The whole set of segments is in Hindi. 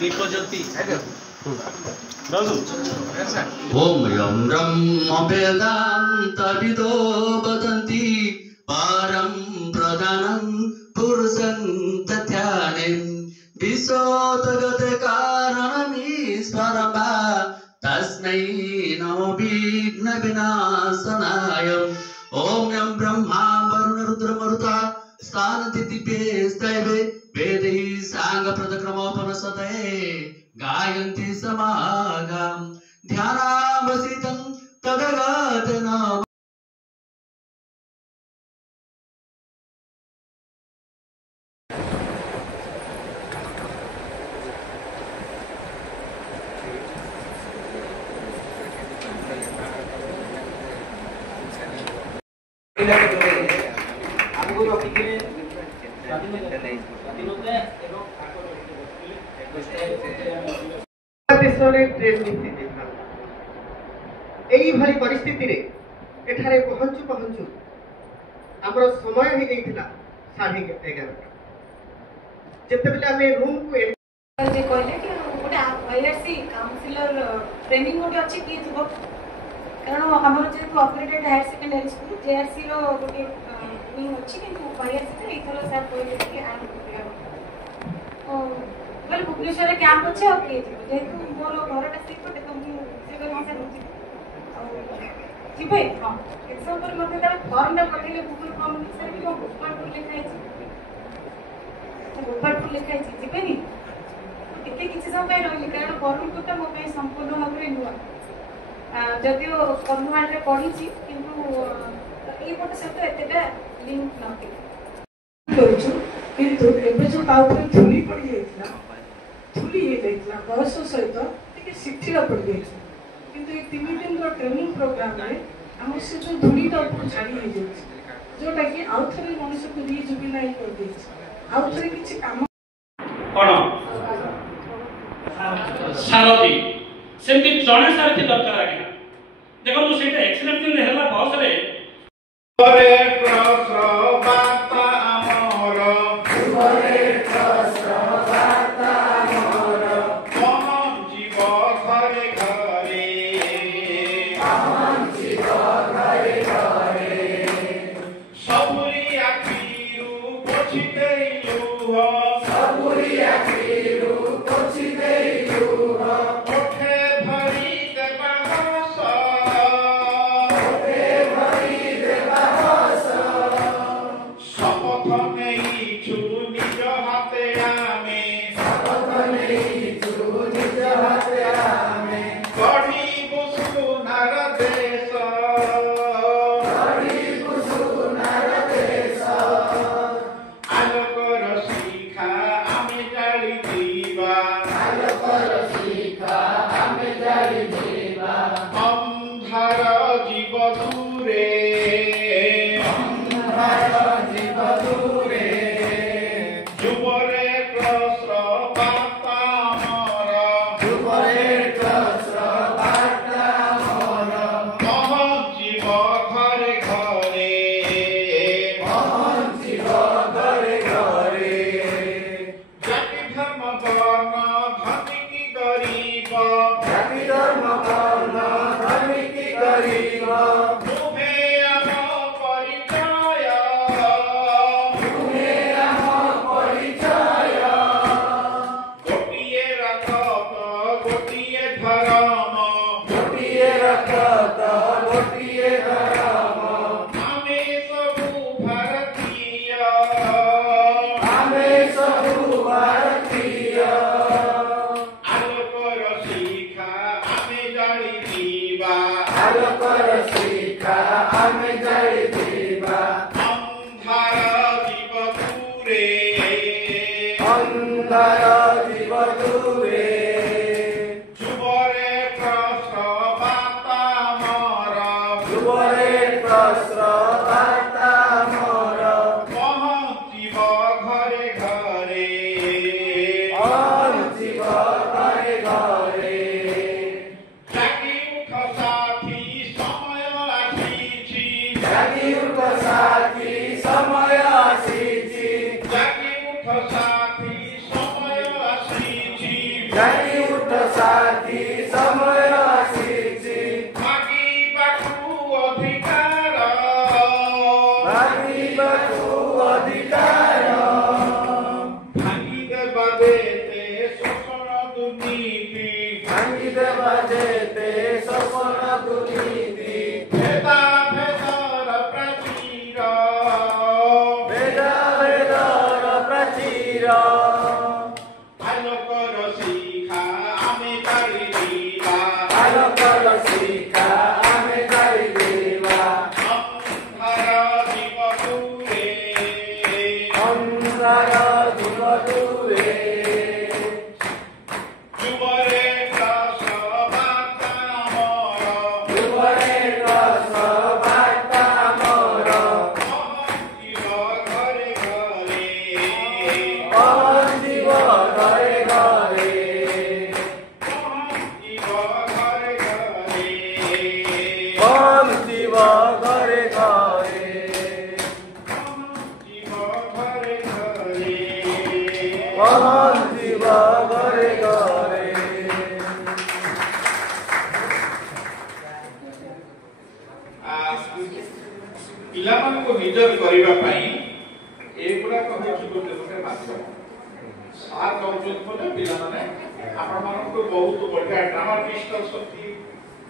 दीपज्योति ओम यं ब्रह्म वेदान्तविदो वदन्ति परं प्रधानं पुरुषं तथ्यानिं विशोधगते कारणमीश्वरमा तस्मै नमो विघ्नविनाशनाय ओम यं ब्रह्मा वरुण रुद्र मरुता स्थानतिथिभ्यस्दैवे वेदैः साङ्गप्रदक्रमोपनिषदे गायन्ति समागम ध्यानावसितं तदगतेन परिस्थिति रे एठारे पहुंचु पहुंचु आमर समय हो गई 11:30 जते बेले आमे रूम को जे कहले कि गोटे आईआरसी काउंसिलर ट्रेनिंग गोटे अछि कि थिबो कारण हमर जे operated higher secondary school JRC रो गोटे ट्रेनिंग अछि कि आईआरसी रे इथलो सर कहले कि आ बोले भुवनेश्वर रे कैंप अछि और कि जेतु मोर घरटा से पटे तो से कर भाषा बुझी जीवे हां एग्जाम पर मते तार फॉर्म ना पठेले गूगल फॉर्म सर कि गोपालपुर लिखाई छी गोपालपुर लिखाई छी जीवे नी एते किछि समय रहली कारण बरहमपुर तो मो पे संपूर्ण भाबरे नुआ जदियो कर्मवाल रे पढी छी किंतु ए पटे सब एतेटा लिंक नथि करू किंतु एबे जो पाउपर धुली पड़ी जाइतला धुली हे जाइतला बयस सहित टिके शिथिल पड़ी जाइतला किंतु ए 3 दिन रो ट्रेनिंग प्रोग्राम रे हम से जो धुली तो छाड़ी हे जाइछ जोटा कि आउथरे मनुष्य को रिजुबिनाइज कर देछ आउथरे किछि काम कोन सारथी सेमति जणे सारथी दरकार आगिना देखो तो सेटा एक्सीडेंट दिन हेला बस रे रे प्रसबाता अमर रे प्रसबाता अमर मन जीव घरे घरे सबुरी आखिरु पोछि देलु सबुरी आखिरु पोछि देलु ओठे भरी देबा हस ओठे भरी देबा हस शपथ नेइछु निज हाते आमे शपथ नेइछु निज हाते आमे गढिबु सुनार देश गढिबु सुनार देश आलोकर शिखा आमे जाली दिवा आलोकर शिखा आमे जाली दिवा अंधार जीव दूरे अंधार जीव दूरे जुबरे प्रसबाता अमर जुबरे प्रसबाता अमर महं जीव घरे घरे महं जीव घरे घरे जाति धर्म वर्ण धनी की गरीब जाति धर्म वर्ण धनी की गरीब तुम्हे आम परिचय तुम्हे आम परिचय गोटिए रखत गोटिए धर्म गोटिए रखत गोटिए धर्म आमे सबु भारतीय आमे सबु भारतीय आलोकर शिखा आमे जाली दिवा आलोकर शिखा आमे जाली दिवा अंधार जीव दूरे अंधार जीव दूरे जुबरे प्रसबाता अमर जुबरे प्रसबाता अमर महं जीव घरे घरे जीव घरे घरे जागी उठ साथी समय आसीछि जागी उठ साथी समय आसीछि जागी उठ साथी समय ମାଗିବାକୁ ଅଧିକାର ଭାଙ୍ଗିଦେବା ଯେତେ ଶୋଷଣ ଦୁର୍ନୀତି ଭାଙ୍ଗିଦେବା ଯେତେ ଶୋଷଣ ଦୁର୍ନୀତି ଭେଦା ଭେଦର ପ୍ରାଚୀର ଭେଦା ଭେଦର ପ୍ରାଚୀର ଆଲୋକର ଶିଖା ଆମେ ଜାଳିଦେବା ଆଲୋକର ଶିଖା ଆମେ ଜାଳିଦେବା ଅନ୍ଧାର ଯିବ ଦୂରେ ଅନ୍ଧାର ଯିବ ଦୂରେ ଯୁବରେ ରସ ବାର୍ତ୍ତା ଆମର ଯୁବରେ ରସ ବାର୍ତ୍ତା ଆମର ପହଞ୍ଚିବ ଘରେ ଘରେ ପହଞ୍ଚିବ ଘରେ ଘରେ ପହଞ୍ଚିବ ଘରେ ଘରେ ପହଞ୍ଚିବ ଘରେ ଘରେ ପହଞ୍ଚିବ ଘରେ ଘରେ ପିଲାମାନଙ୍କୁ ନିଜର କରିବା ପାଇଁ ଏଗୁଡ଼ାକ ହେଉଛି ଗୋଟେ ଗୋଟେ ମାଧ୍ୟମ ସାର୍ କହୁଛନ୍ତି ବୋଲେ ପିଲାମାନେ ଆପଣମାନଙ୍କୁ ବହୁତ ବଢିଆ ଡ୍ରାମାଟିଷ୍ଟ ଅଛନ୍ତି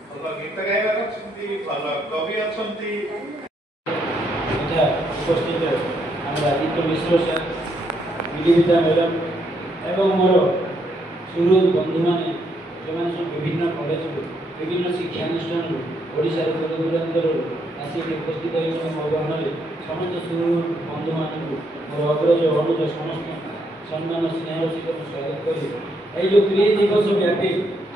ଭଲ ଗୀତ ଗାଇବାର ଅଛନ୍ତି ଭଲ କବି ଅଛନ୍ତି ଉପସ୍ଥିତ ଆମର ଆଦିତ୍ୟ ମିଶ୍ର ସାର୍ ବିଲିବିତା ମ୍ୟାଡ଼ାମ୍ ଏବଂ ମୋର ସୁହୃଦ ବନ୍ଧୁମାନେ ଯେଉଁମାନେ ସବୁ ବିଭିନ୍ନ କଲେଜରୁ ବିଭିନ୍ନ ଶିକ୍ଷାନୁଷ୍ଠାନରୁ ଓଡ଼ିଶାର ଦୂରଦୂରାନ୍ତରରୁ ଆସିକି ଉପସ୍ଥିତ ହୋଇଛନ୍ତି ମୋ ଗହଣରେ ସମସ୍ତ ସୁହୃଦ ବନ୍ଧୁମାନଙ୍କୁ ମୋର ଅଗ୍ରଜ ଅନୁଜ ସମସ୍ତ ସମ୍ମାନ ସ୍ନେହର ସହିତ ମୁଁ ସ୍ୱାଗତ କରି এই যে 3 দিবস ব্যাপী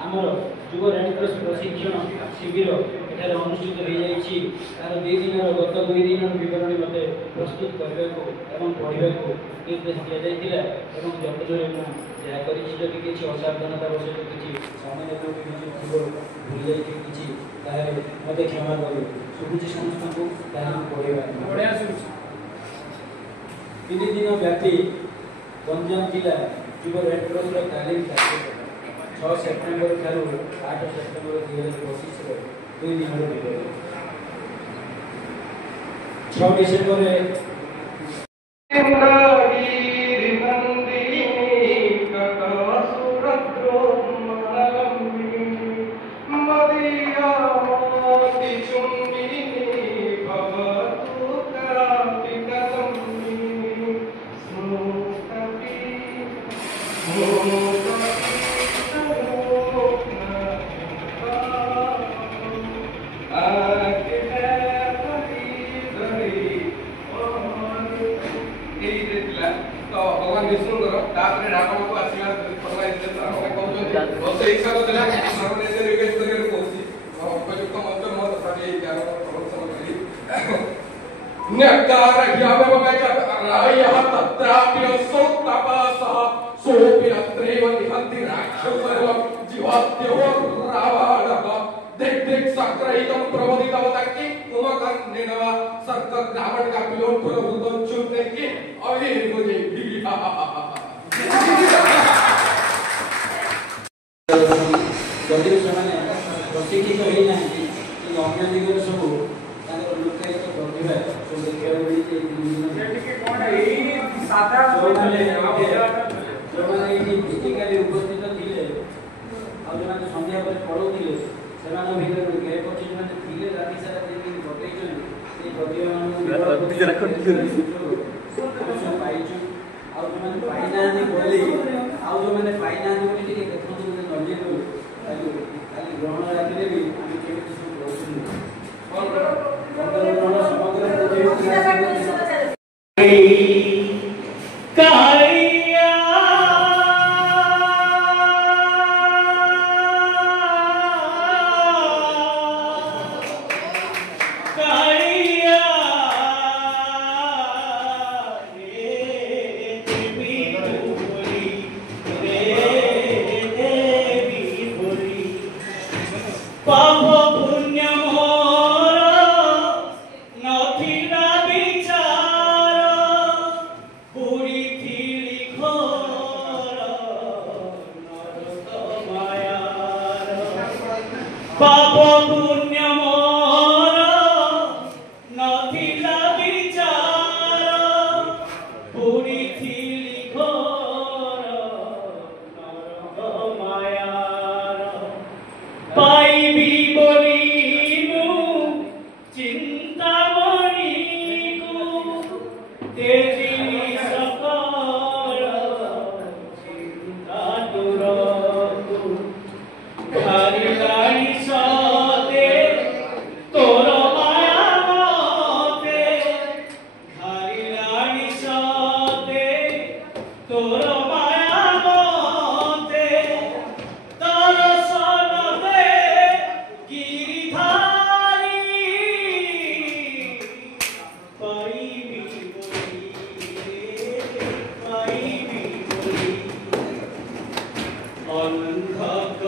আমার যুব রেড ক্রস প্রশিক্ষণ শিবির এখানে অনুষ্ঠিত হয়ে যাইছি তার 2 দিনের গত 2 দিনের বিবরণী মতে প্রস্তুত করবাকু এবং পড়িবাকু নির্দেশ দিয়া যাইতিলা এবং যতদূর মু যা করিছি যদি কিছু অসাবধানতা বশত কিছু সামান্য কিছু ভুল যাইছি কিছু তাহলে মতে ক্ষমা করবে শুভুছি সমস্তଙ୍କୁ তাহলে পড়িবা বড়িয়া শুভুছি 3 দিন ব্যাপী গঞ্জাম জেলা যুব রেড ক্রস তালিম କାର୍ଯ୍ୟକ୍ରମ 6 ସେପ୍ଟେମ୍ବର ଠାରୁ 8 ସେପ୍ଟେମ୍ବର 2025 2 ଦିନର ବିବରଣୀ 6 ଡିସେମ୍ବରରେ ଯଦି ସେମାନେ ପ୍ରଶିକ୍ଷିତ ହୋଇନାହାନ୍ତି କିନ୍ତୁ ଅନ୍ୟ ଦିଗରେ ସବୁ ତାଙ୍କର ଲୁକାୟିତ ପ୍ରତିଭା ସବୁ ଦେଖିବାକୁ ମିଳିଛି ଯେଉଁମାନେ ଏଇଠି ଫିଜିକାଲି ଉପସ୍ଥିତ ଥିଲେ ଆଉ ଯେଉଁମାନେ ସନ୍ଧ୍ୟା ପରେ ପଢ଼ଉଥିଲେ ସେମାନଙ୍କ ଭିତରୁ ଗେପ ଅଛି ଯେଉଁମାନେ ଥିଲେ ରାତି ସାରା ଯେମିତି ବତେଇଛନ୍ତି ସେଇ ପ୍ରତିଭାମାନଙ୍କୁ ପାଇଛୁ ଆଉ ଯେଉଁମାନେ ପାଇନାହାନ୍ତି ବୋଲି ଟିକେ ଦେଖନ୍ତୁ ନଜର ଖାଲି ଗ୍ରହଣ ରାତିରେ ବି ଆମେ କେମିତି ସବୁ କରୁଛନ୍ତି Purity तेजी सकल चिंता दूरकु धारिलाणी सते तोर माया मते धारिलाणी सते तोर माया मते दर्शन दे गिरिधारी पाइबी बोली अंध